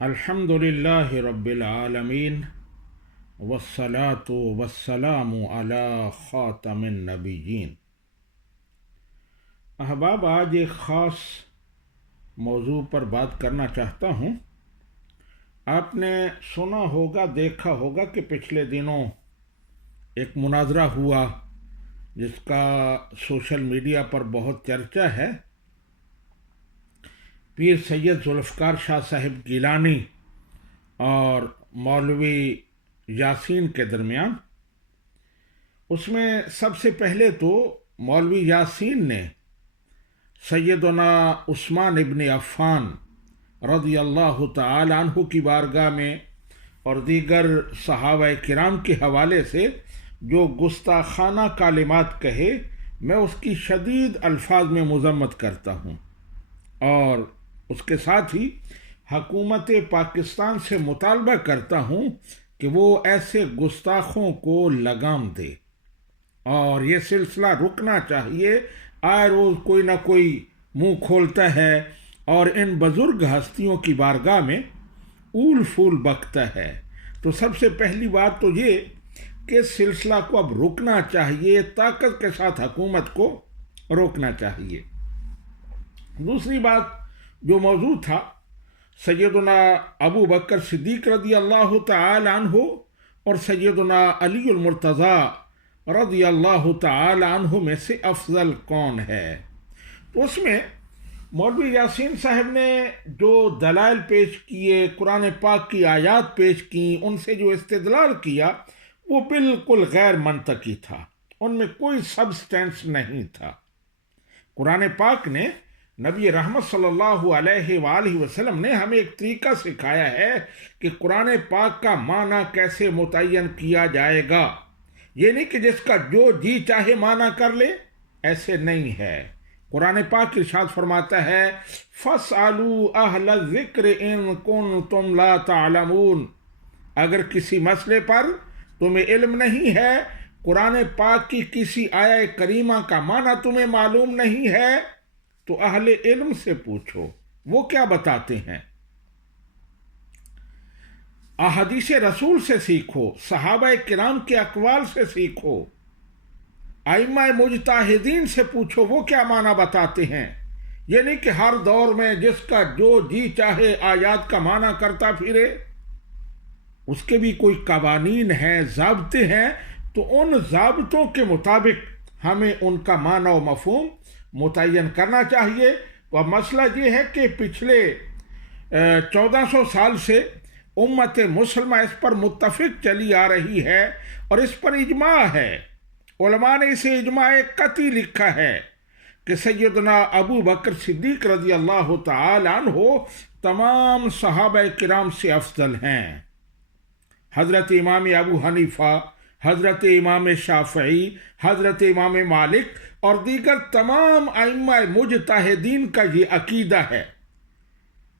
الحمدللہ رب العالمین والصلاة والسلام علی خاتم النبیین۔ احباب، آج ایک خاص موضوع پر بات کرنا چاہتا ہوں۔ آپ نے سنا ہوگا، دیکھا ہوگا کہ پچھلے دنوں ایک مناظرہ ہوا جس کا سوشل میڈیا پر بہت چرچا ہے، پیر سید ذوالفقار شاہ صاحب گیلانی اور مولوی یاسین کے درمیان۔ اس میں سب سے پہلے تو مولوی یاسین نے سیدنا عثمان ابن عفان رضی اللہ تعالی عنہ کی بارگاہ میں اور دیگر صحابہ کرام کے حوالے سے جو گستاخانہ کلمات کہے، میں اس کی شدید الفاظ میں مذمت کرتا ہوں، اور اس کے ساتھ ہی حکومت پاکستان سے مطالبہ کرتا ہوں کہ وہ ایسے گستاخوں کو لگام دے، اور یہ سلسلہ رکنا چاہیے۔ آئے روز کوئی نہ کوئی منہ کھولتا ہے اور ان بزرگ ہستیوں کی بارگاہ میں اول پھول بکتا ہے۔ تو سب سے پہلی بات تو یہ کہ سلسلہ کو اب رکنا چاہیے، طاقت کے ساتھ حکومت کو روکنا چاہیے۔ دوسری بات جو موضوع تھا، سیدنا ابو بکر صدیق رضی اللہ تعالی عنہ اور سیدنا علی المرتضی رضی اللہ تعالی عنہ میں سے افضل کون ہے؟ تو اس میں مولوی یاسین صاحب نے جو دلائل پیش کیے، قرآن پاک کی آیات پیش کی، ان سے جو استدلال کیا، وہ بالکل غیر منطقی تھا، ان میں کوئی سبسٹینس نہیں تھا۔ قرآن پاک نے، نبی رحمت صلی اللہ علیہ وآلہ وسلم نے ہمیں ایک طریقہ سکھایا ہے کہ قرآن پاک کا معنی کیسے متعین کیا جائے گا۔ یہ نہیں کہ جس کا جو جی چاہے معنی کر لے، ایسے نہیں ہے۔ قرآن پاک ارشاد فرماتا ہے فَاسْأَلُوا أَهْلَ الذِّكْرِ إِن كُنتُمْ لَا تَعْلَمُونَ۔ اگر کسی مسئلے پر تمہیں علم نہیں ہے، قرآن پاک کی کسی آیہ کریمہ کا معنی تمہیں معلوم نہیں ہے، تو اہل علم سے پوچھو، وہ کیا بتاتے ہیں۔ احادیث رسول سے سیکھو، صحابہ کرام کے اقوال سے سیکھو، ائمہ مجتہدین سے پوچھو وہ کیا معنی بتاتے ہیں۔ یہ نہیں کہ ہر دور میں جس کا جو جی چاہے آیات کا معنی کرتا پھرے۔ اس کے بھی کوئی قوانین ہیں، ضابطے ہیں، تو ان ضابطوں کے مطابق ہمیں ان کا معنی و مفہوم متعین کرنا چاہیے۔ تو اب مسئلہ یہ ہے کہ پچھلے 1400 سال سے امت مسلمہ اس پر متفق چلی آ رہی ہے، اور اس پر اجماع ہے۔ علماء نے اسے اجماع قطعی لکھا ہے کہ سیدنا ابو بکر صدیق رضی اللہ تعالی عنہ تمام صحابہ کرام سے افضل ہیں۔ حضرت امام ابو حنیفہ، حضرت امام شافعی، حضرت امام مالک اور دیگر تمام ائمہ مجتہدین کا یہ عقیدہ ہے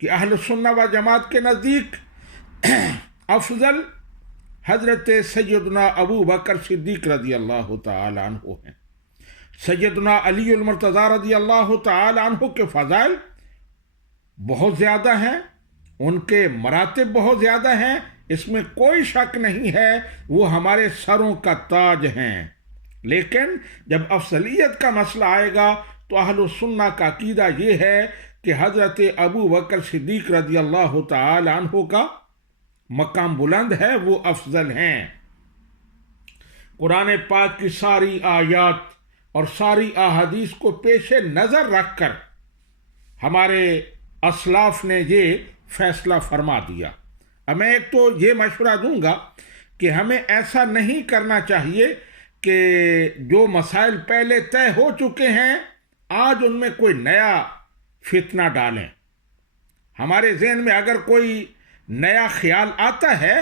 کہ اہل سنہ و جماعت کے نزدیک افضل حضرت سیدنا ابو بکر صدیق رضی اللہ تعالی عنہ ہیں۔ سیدنا علی المرتضی رضی اللہ تعالی عنہ کے فضائل بہت زیادہ ہیں، ان کے مراتب بہت زیادہ ہیں، اس میں کوئی شک نہیں ہے، وہ ہمارے سروں کا تاج ہیں۔ لیکن جب افضلیت کا مسئلہ آئے گا تو اہل سنہ کا عقیدہ یہ ہے کہ حضرت ابو بکر صدیق رضی اللہ تعالی عنہ کا مقام بلند ہے، وہ افضل ہیں۔ قرآن پاک کی ساری آیات اور ساری احادیث کو پیش نظر رکھ کر ہمارے اسلاف نے یہ فیصلہ فرما دیا۔ اب میں ایک تو یہ مشورہ دوں گا کہ ہمیں ایسا نہیں کرنا چاہیے کہ جو مسائل پہلے طے ہو چکے ہیں آج ان میں کوئی نیا فتنہ ڈالیں۔ ہمارے ذہن میں اگر کوئی نیا خیال آتا ہے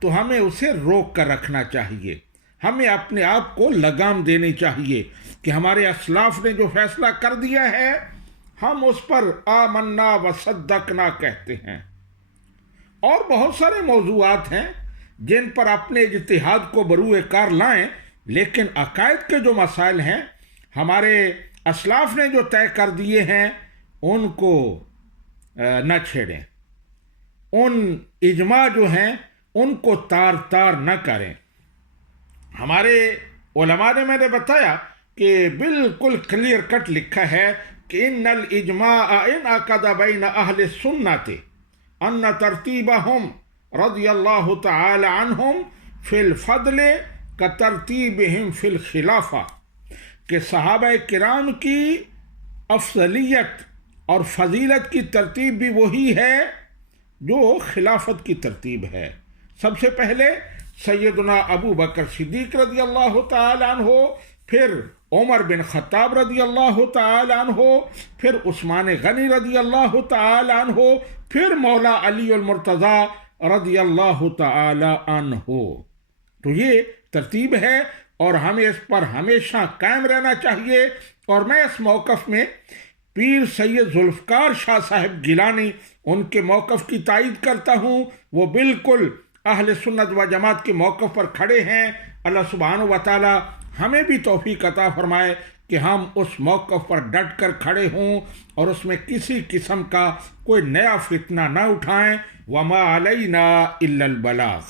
تو ہمیں اسے روک کر رکھنا چاہیے، ہمیں اپنے آپ کو لگام دینی چاہیے کہ ہمارے اسلاف نے جو فیصلہ کر دیا ہے ہم اس پر آمنا و صدقنا کہتے ہیں۔ اور بہت سارے موضوعات ہیں جن پر اپنے اجتہاد کو بروئے کار لائیں، لیکن عقائد کے جو مسائل ہیں ہمارے اسلاف نے جو طے کر دیے ہیں ان کو نہ چھیڑیں۔ ان اجماع جو ہیں ان کو تار تار نہ کریں۔ ہمارے علماء نے میں نے بتایا کہ بالکل کلیئر کٹ لکھا ہے کہ ان الاجماع انعقد بین اہل السنت ان ترتیبہم رضی اللہ تعالی عنہم فی الفضل کترتیبہم فی الخلافہ، کہ صحابہ کرام کی افضلیت اور فضیلت کی ترتیب بھی وہی ہے جو خلافت کی ترتیب ہے۔ سب سے پہلے سیدنا ابو بکر صدیق رضی اللہ تعالی عنہ، پھر عمر بن خطاب رضی اللہ تعالی عنہ، پھر عثمان غنی رضی اللہ تعالی عنہ، پھر مولا علی المرتضیٰ رضی اللہ تعالی عنہ۔ تو یہ ترتیب ہے اور ہمیں اس پر ہمیشہ قائم رہنا چاہیے۔ اور میں اس موقف میں پیر سید ذوالفقار شاہ صاحب گیلانی ان کے موقف کی تائید کرتا ہوں۔ وہ بالکل اہل سنت و جماعت کے موقف پر کھڑے ہیں۔ اللہ سبحانہ و تعالی ہمیں بھی توفیق عطا فرمائے کہ ہم اس موقف پر ڈٹ کر کھڑے ہوں اور اس میں کسی قسم کا کوئی نیا فتنہ نہ اٹھائیں۔ وما علینا الا البلاغ۔